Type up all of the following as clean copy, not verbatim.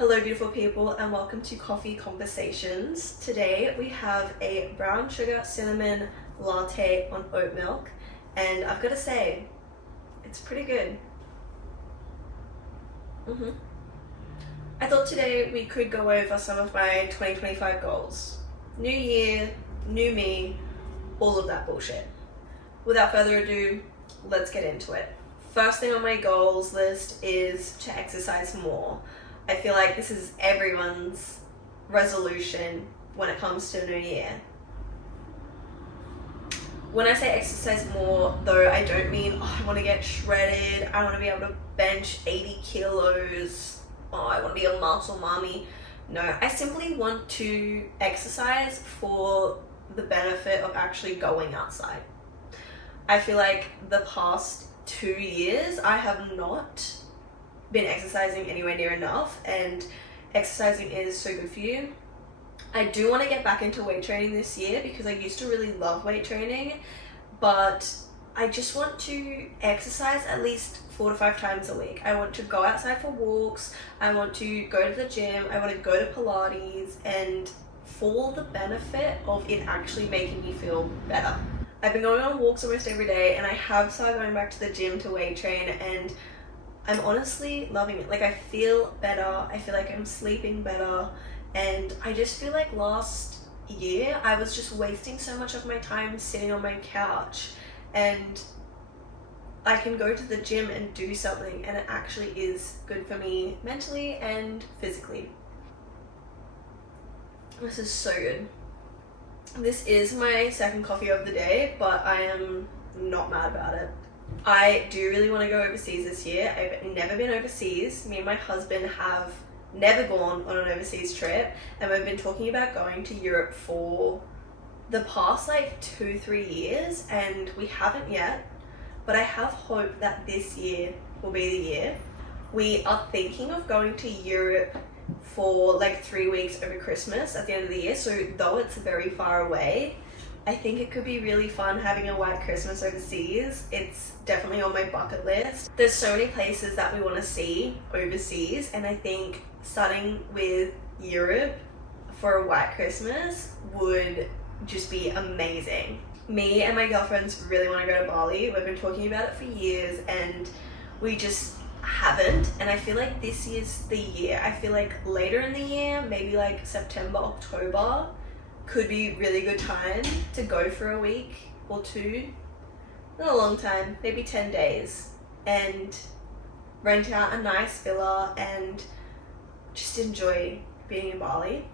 Hello beautiful people and welcome to Coffee Conversations. Today we have a brown sugar cinnamon latte on oat milk and I've got to say, it's pretty good. I thought today we could go over some of my 2025 goals. New year, new me, all of that bullshit. Without further ado, let's get into it. First thing on my goals list is to exercise more. I feel like this is everyone's resolution when it comes to New Year. When I say exercise more, though, I don't mean, I want to get shredded, I want to be able to bench 80 kilos, I want to be a muscle mommy. No, I simply want to exercise for the benefit of actually going outside. I feel like the past 2 years, I have not been exercising anywhere near enough, and exercising is so good for you. I do want to get back into weight training this year because I used to really love weight training, but I just want to exercise at least 4 to 5 times a week. I want to go outside for walks, I want to go to the gym, I want to go to Pilates, and for the benefit of it actually making me feel better. I've been going on walks almost every day and I have started going back to the gym to weight train, and I'm honestly loving it. Like, I feel better, I feel like I'm sleeping better, and I just feel like last year I was just wasting so much of my time sitting on my couch, and I can go to the gym and do something and it actually is good for me mentally and physically. This is so good. This is my second coffee of the day, but I am not mad about it. I do really want to go overseas this year. I've never been overseas. Me and my husband have never gone on an overseas trip, and we've been talking about going to Europe for the past 2-3 years, and we haven't yet, but I have hope that this year will be the year. We are thinking of going to Europe for 3 weeks over Christmas at the end of the year, so though it's very far away, I think it could be really fun having a white Christmas overseas. It's definitely on my bucket list. There's so many places that we want to see overseas, and I think starting with Europe for a white Christmas would just be amazing. Me and my girlfriends really want to go to Bali. We've been talking about it for years and we just haven't, and I feel like this year's the year. I feel like later in the year, maybe September, October, could be really good time to go for a week or two, not a long time, maybe 10 days, and rent out a nice villa and just enjoy being in Bali.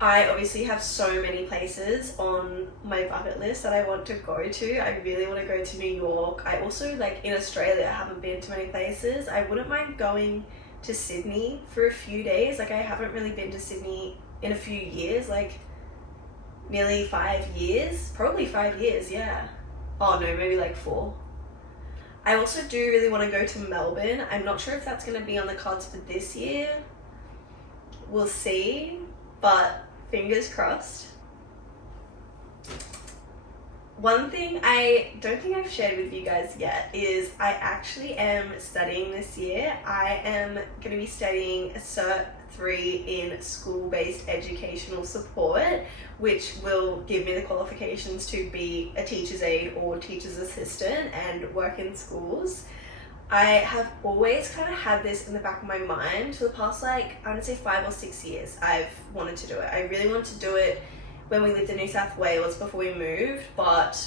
I obviously have so many places on my bucket list that I want to go to. I really want to go to New York. I also, in Australia, I haven't been to many places. I wouldn't mind going to Sydney for a few days. I haven't really been to Sydney in a few years, nearly 5 years, probably 5 years, yeah. Oh no, maybe 4. I also do really want to go to Melbourne. I'm not sure if that's going to be on the cards for this year. We'll see, but fingers crossed. One thing I don't think I've shared with you guys yet is I actually am studying this year. I am going to be studying a Cert 3 in school-based educational support, which will give me the qualifications to be a teacher's aide or teacher's assistant and work in schools. I have always kind of had this in the back of my mind for the past I want to say 5 or 6 years. I've wanted to do it. I really wanted to do it when we lived in New South Wales before we moved, but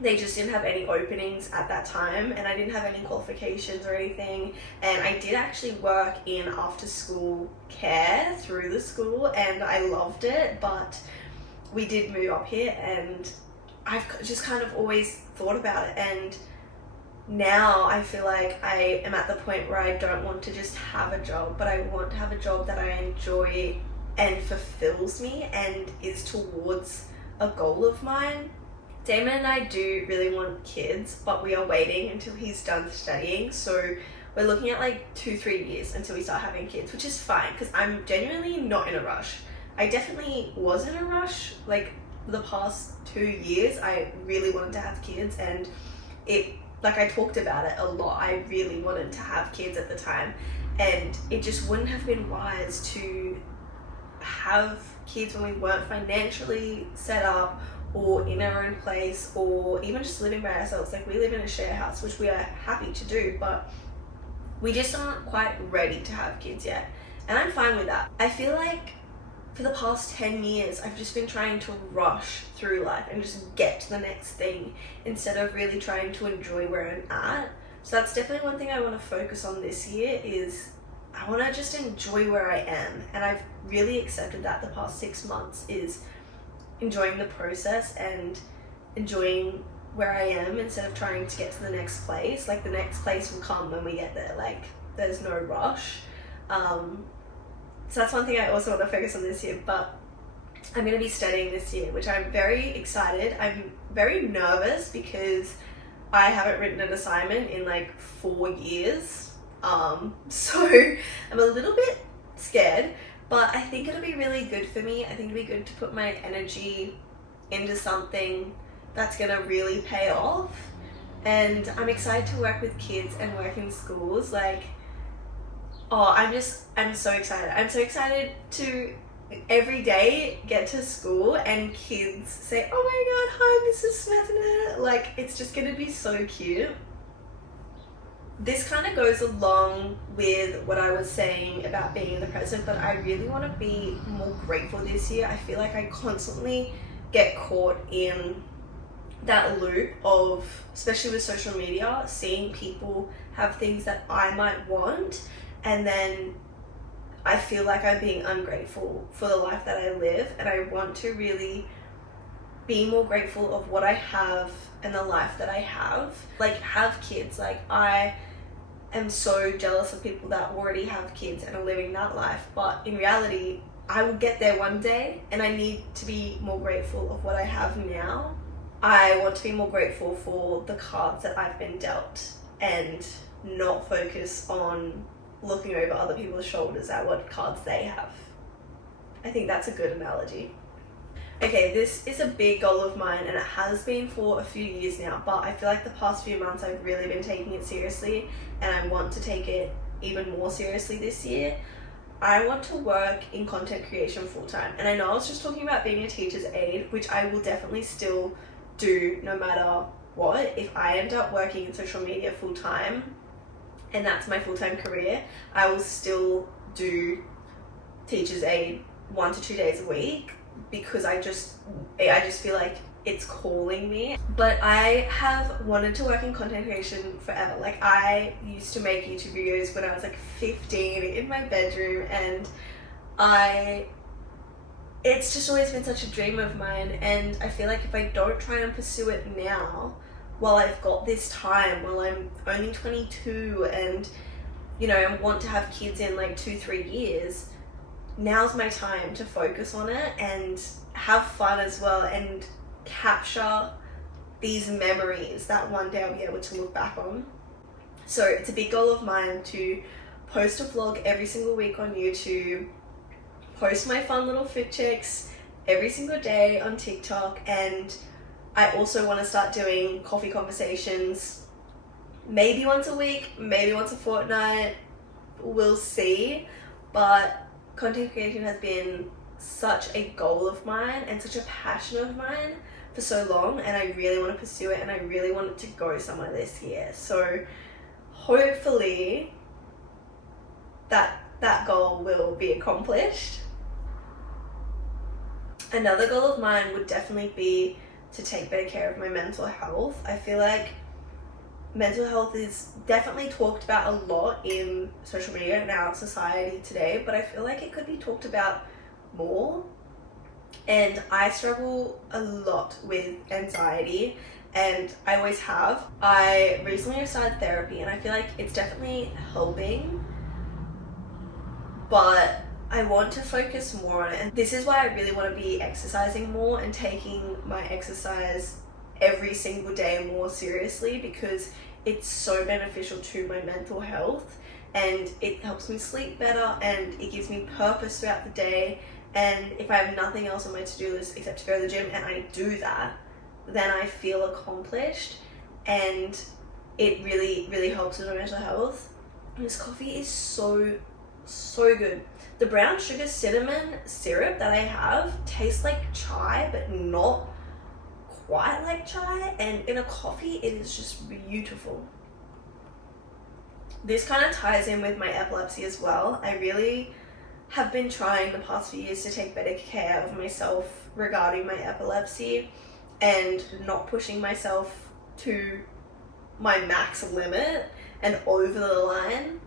they just didn't have any openings at that time, and I didn't have any qualifications or anything. And I did actually work in after school care through the school and I loved it, but we did move up here and I've just kind of always thought about it, and now I feel like I am at the point where I don't want to just have a job, but I want to have a job that I enjoy and fulfills me and is towards a goal of mine. Damon and I do really want kids, but we are waiting until he's done studying, so we're looking at 2-3 years until we start having kids, which is fine because I'm genuinely not in a rush. I definitely was in a rush the past 2 years. I really wanted to have kids, and it like I talked about it a lot. I really wanted to have kids at the time, and it just wouldn't have been wise to have kids when we weren't financially set up or in our own place, or even just living by ourselves. Like, we live in a share house, which we are happy to do, but we just aren't quite ready to have kids yet. And I'm fine with that. I feel like for the past 10 years, I've just been trying to rush through life and just get to the next thing instead of really trying to enjoy where I'm at. So that's definitely one thing I want to focus on this year, is I want to just enjoy where I am. And I've really accepted that the past 6 months, is enjoying the process and enjoying where I am instead of trying to get to the next place. Like, the next place will come when we get there. Like, there's no rush. So that's one thing I also want to focus on this year. But I'm going to be studying this year, which I'm very excited. I'm very nervous because I haven't written an assignment in like 4 years. So I'm a little bit scared, but I think it'll be really good for me. I think it'll be good to put my energy into something that's going to really pay off. And I'm excited to work with kids and work in schools. Like, I'm so excited. I'm so excited to every day get to school and kids say, "Oh my god, hi Mrs. Smethner." Like, it's just gonna be so cute. This kind of goes along with what I was saying about being in the present, but I really want to be more grateful this year. I feel like I constantly get caught in that loop of, especially with social media, seeing people have things that I might want, and then I feel like I'm being ungrateful for the life that I live. And I want to really be more grateful of what I have and the life that I have. Like, have kids. Like, I am so jealous of people that already have kids and are living that life, but in reality I will get there one day, and I need to be more grateful of what I have now. I want to be more grateful for the cards that I've been dealt, and not focus on looking over other people's shoulders at what cards they have. I think that's a good analogy. Okay, this is a big goal of mine, and it has been for a few years now, but I feel like the past few months I've really been taking it seriously, and I want to take it even more seriously this year. I want to work in content creation full time. And I know I was just talking about being a teacher's aide, which I will definitely still do no matter what. If I end up working in social media full time, and that's my full-time career, I will still do teacher's aide 1 to 2 days a week, because I just feel like it's calling me. But I have wanted to work in content creation forever. Like, I used to make YouTube videos when I was like 15 in my bedroom, and it's just always been such a dream of mine. And I feel like if I don't try and pursue it now, while I've got this time, while I'm only 22 and, you know, I want to have kids in like 2-3 years, now's my time to focus on it and have fun as well, and capture these memories that one day I'll be able to look back on. So it's a big goal of mine to post a vlog every single week on YouTube, post my fun little fit checks every single day on TikTok, and I also want to start doing coffee conversations maybe once a week, maybe once a fortnight, we'll see. But content creation has been such a goal of mine and such a passion of mine for so long, and I really want to pursue it, and I really want it to go somewhere this year. So hopefully that goal will be accomplished. Another goal of mine would definitely be to take better care of my mental health. I feel like mental health is definitely talked about a lot in social media and our society today, but I feel like it could be talked about more. And I struggle a lot with anxiety, and I always have. I recently started therapy, and I feel like it's definitely helping, but I want to focus more on it. And this is why I really want to be exercising more and taking my exercise every single day more seriously, because it's so beneficial to my mental health, and it helps me sleep better, and it gives me purpose throughout the day. And if I have nothing else on my to-do list except to go to the gym, and I do that, then I feel accomplished. And it really, really helps with my mental health. And this coffee is so, so good. The brown sugar cinnamon syrup that I have tastes like chai, but not quite like chai. And in a coffee, it is just beautiful. This kind of ties in with my epilepsy as well. I really have been trying the past few years to take better care of myself regarding my epilepsy and not pushing myself to my max limit and over the line,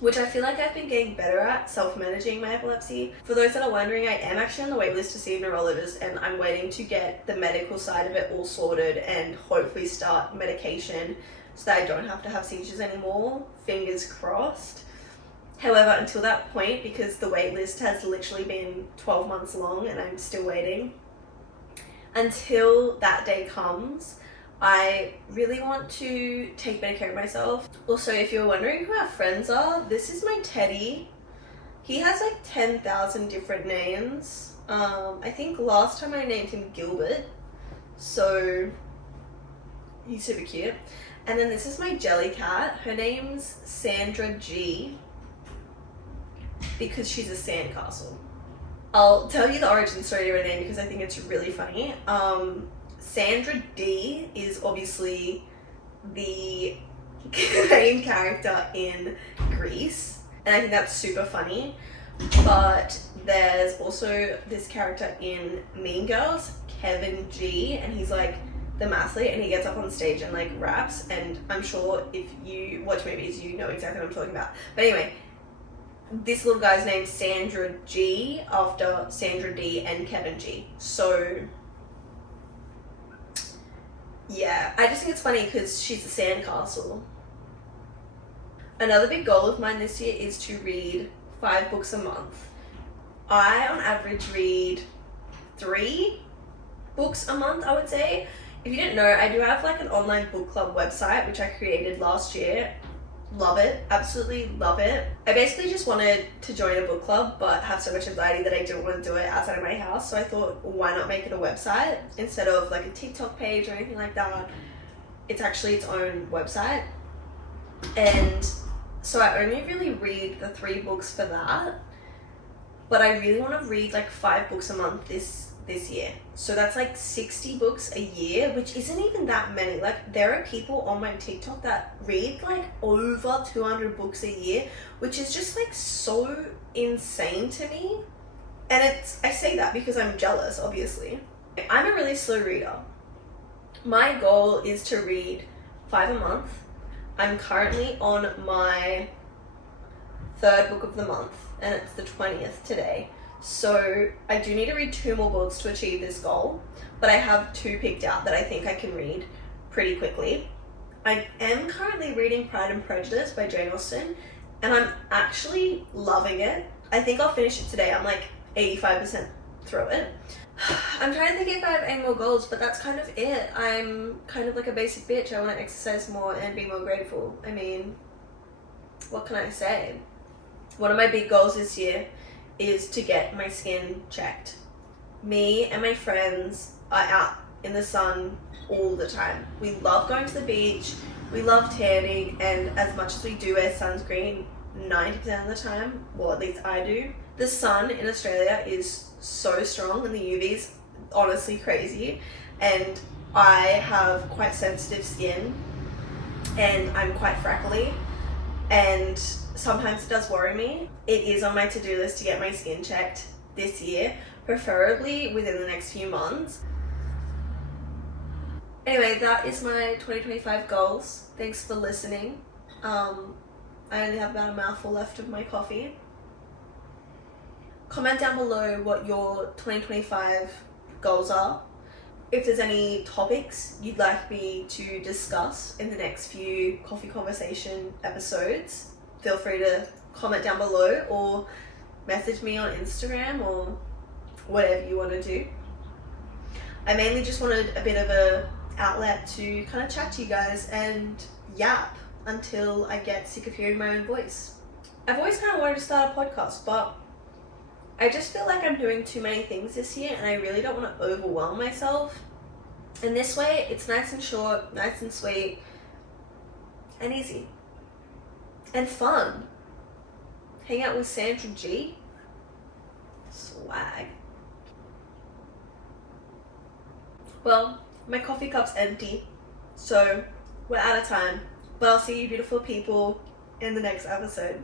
which I feel like I've been getting better at self-managing my epilepsy. For those that are wondering, I am actually on the wait list to see a neurologist, and I'm waiting to get the medical side of it all sorted and hopefully start medication so that I don't have to have seizures anymore. Fingers crossed. However, until that point, because the wait list has literally been 12 months long and I'm still waiting, until that day comes, I really want to take better care of myself. Also, if you're wondering who our friends are, this is my Teddy. He has like 10,000 different names. I think last time I named him Gilbert, so he's super cute. And then this is my jelly cat. Her name's Sandra G, because she's a sandcastle. I'll tell you the origin story of her name because I think it's really funny. Sandra D is obviously the main character in Grease, and I think that's super funny. But there's also this character in Mean Girls, Kevin G, and he's like the mathlete, and he gets up on stage and like raps, and I'm sure if you watch movies you know exactly what I'm talking about. But anyway, this little guy's named Sandra G after Sandra D and Kevin G. So yeah, I just think it's funny because she's a sandcastle. Another big goal of mine this year is to read 5 books a month. I, on average, read 3 books a month, I would say. If you didn't know, I do have like an online book club website, which I created last year. Love it. Absolutely love it. I basically just wanted to join a book club, but have so much anxiety that I didn't want to do it outside of my house. So I thought, why not make it a website instead of like a TikTok page or anything like that? It's actually its own website. And so I only really read the 3 books for that. But I really want to read like 5 books a month this year. So that's like 60 books a year, which isn't even that many. Like, there are people on my TikTok that read like over 200 books a year, which is just like so insane to me. And I say that because I'm jealous, obviously. I'm a really slow reader. My goal is to read 5 a month. I'm currently on my 3rd book of the month, and it's the 20th today. So I do need to read 2 more books to achieve this goal, but I have 2 picked out that I think I can read pretty quickly. I am currently reading Pride and Prejudice by Jane Austen, and I'm actually loving it. I think I'll finish it today. I'm like 85% through it. I'm trying to think if I have any more goals, but that's kind of it. I'm kind of like a basic bitch. I want to exercise more and be more grateful. I mean, what can I say? One of my big goals this year is to get my skin checked. Me and my friends are out in the sun all the time. We love going to the beach, we love tanning, and as much as we do wear sunscreen 90% of the time, well, at least I do, the sun in Australia is so strong and the UV's honestly crazy, and I have quite sensitive skin and I'm quite freckly, and sometimes it does worry me. It is on my to-do list to get my skin checked this year, preferably within the next few months. Anyway, that is my 2025 goals. Thanks for listening. I only have about a mouthful left of my coffee. Comment down below what your 2025 goals are. If there's any topics you'd like me to discuss in the next few coffee conversation episodes, feel free to comment down below or message me on Instagram or whatever you want to do. I mainly just wanted a bit of a outlet to kind of chat to you guys and yap until I get sick of hearing my own voice. I've always kind of wanted to start a podcast, but I just feel like I'm doing too many things this year and I really don't want to overwhelm myself. And this way, it's nice and short, nice and sweet. and easy and fun. Hang out with Sandra G. Swag. Well, my coffee cup's empty, so we're out of time. But I'll see you beautiful people in the next episode.